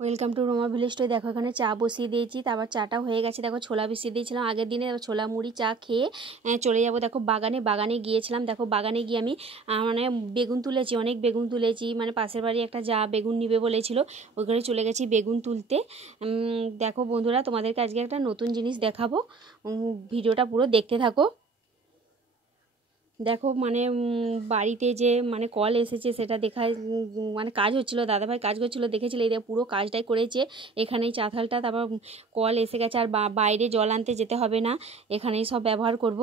Welcome to Ruma village story. দেখো এখানে চা বসিয়ে দিয়েছি, তারপর চাটা হয়ে গেছে। দেখো ছোলা বসিয়ে দিয়েছিলাম আগের দিনে, ছোলা মুড়ি চা খেয়ে চলে যাব। দেখো বাগানে গিয়েছিলাম। দেখো বাগানে গিয়ে আমি মানে বেগুন তুলেছি, অনেক বেগুন তুলেছি। মানে পাশের বাড়ি একটা যা বেগুন নিবে বলেছিল, ওইখানে চলে গেছি বেগুন তুলতে। দেখো বন্ধুরা, তোমাদেরকে আজকে একটা নতুন জিনিস দেখাবো, ভিডিওটা পুরো দেখতে থাকো। দেখো মানে বাড়িতে যে মানে কল এসেছে সেটা দেখায়, মানে কাজ হচ্ছিলো, দাদাভাই কাজ করছিলো, দেখেছিল। এই পুরো কাজটাই করেছে এখানেই চাতালটা। তারপর কল এসে গেছে, আর বাইরে জল আনতে যেতে হবে না, এখানেই সব ব্যবহার করব।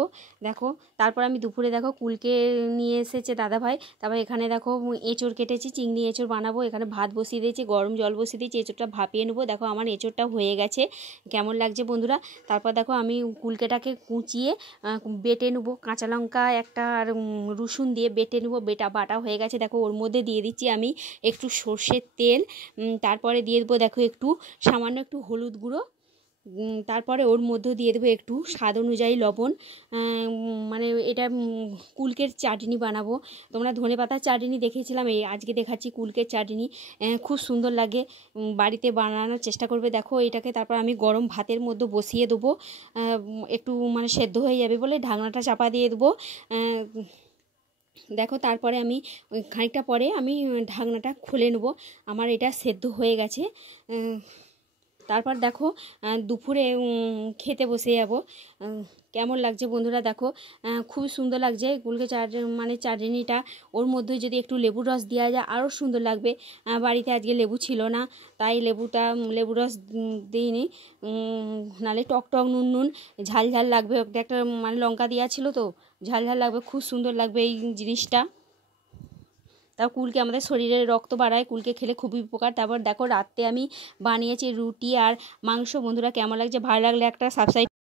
দেখো তারপর আমি দুপুরে দেখো কুলকে নিয়ে এসেছে দাদাভাই। তারপর এখানে দেখো এঁচড় কেটেছি, চিংড়ি এঁচড় বানাবো। এখানে ভাত বসিয়ে দিয়েছি, গরম জল বসিয়ে দিয়েছি, এঁচড়টা ভাপিয়ে নেবো। দেখো আমার এঁচড়টা হয়ে গেছে, কেমন লাগছে বন্ধুরা। তারপর দেখো আমি কুলকেটাকে কুচিয়ে বেটে নেবো, কাঁচা লঙ্কা একটা আর রসুন দিয়ে বেটে নেবো। বাটা হয়ে গেছে। দেখো ওর মধ্যে দিয়ে দিচ্ছি আমি একটু সর্ষের তেল, তারপরে দিয়ে দেবো দেখো একটু সামান্য একটু হলুদ গুঁড়ো, তারপরে ওর মধ্যে দিয়ে দেবো একটু স্বাদ অনুযায়ী লবণ। মানে এটা কুলকের চাটনি বানাবো। তোমরা ধনেপাতার চাটনি দেখেছিলাম, এই আজকে দেখাচ্ছি কুলকের চাটনি। খুব সুন্দর লাগে, বাড়িতে বানানোর চেষ্টা করবে। দেখো এটাকে তারপর আমি গরম ভাতের মধ্যে বসিয়ে দেবো, একটু মানে সেদ্ধ হয়ে যাবে বলে ঢাকনাটা চাপা দিয়ে দেবো। দেখো তারপরে আমি খানিকটা পরে আমি ঢাকনাটা খুলে নেব, আমার এটা সেদ্ধ হয়ে গেছে। তারপর দেখো দুপুরে খেতে বসে যাব। কেমন লাগছে বন্ধুরা দেখো, খুব সুন্দর লাগছে কুলকে মানে চাটনিটা। ওর মধ্যে যদি একটু লেবুর রস দেওয়া যায় আরও সুন্দর লাগবে। বাড়িতে আজকে লেবু ছিল না, তাই লেবুর রস দিইনি, নাহলে টক টক নুন নুন ঝাল ঝাল লাগবে। একটা মানে লঙ্কা দেওয়া ছিল তো, ঝাল ঝাল লাগবে, খুব সুন্দর লাগবে এই জিনিসটা। তারপর কুলকে আমাদের শরীরে রক্ত বাড়ায়, কুলকে খেলে খুবই উপকার। তারপর দেখো রাতে আমি বানিয়েছি রুটি আর মাংস। বন্ধুরা কেমন লাগছে, ভালো লাগলে একটা সাবস্ক্রাইব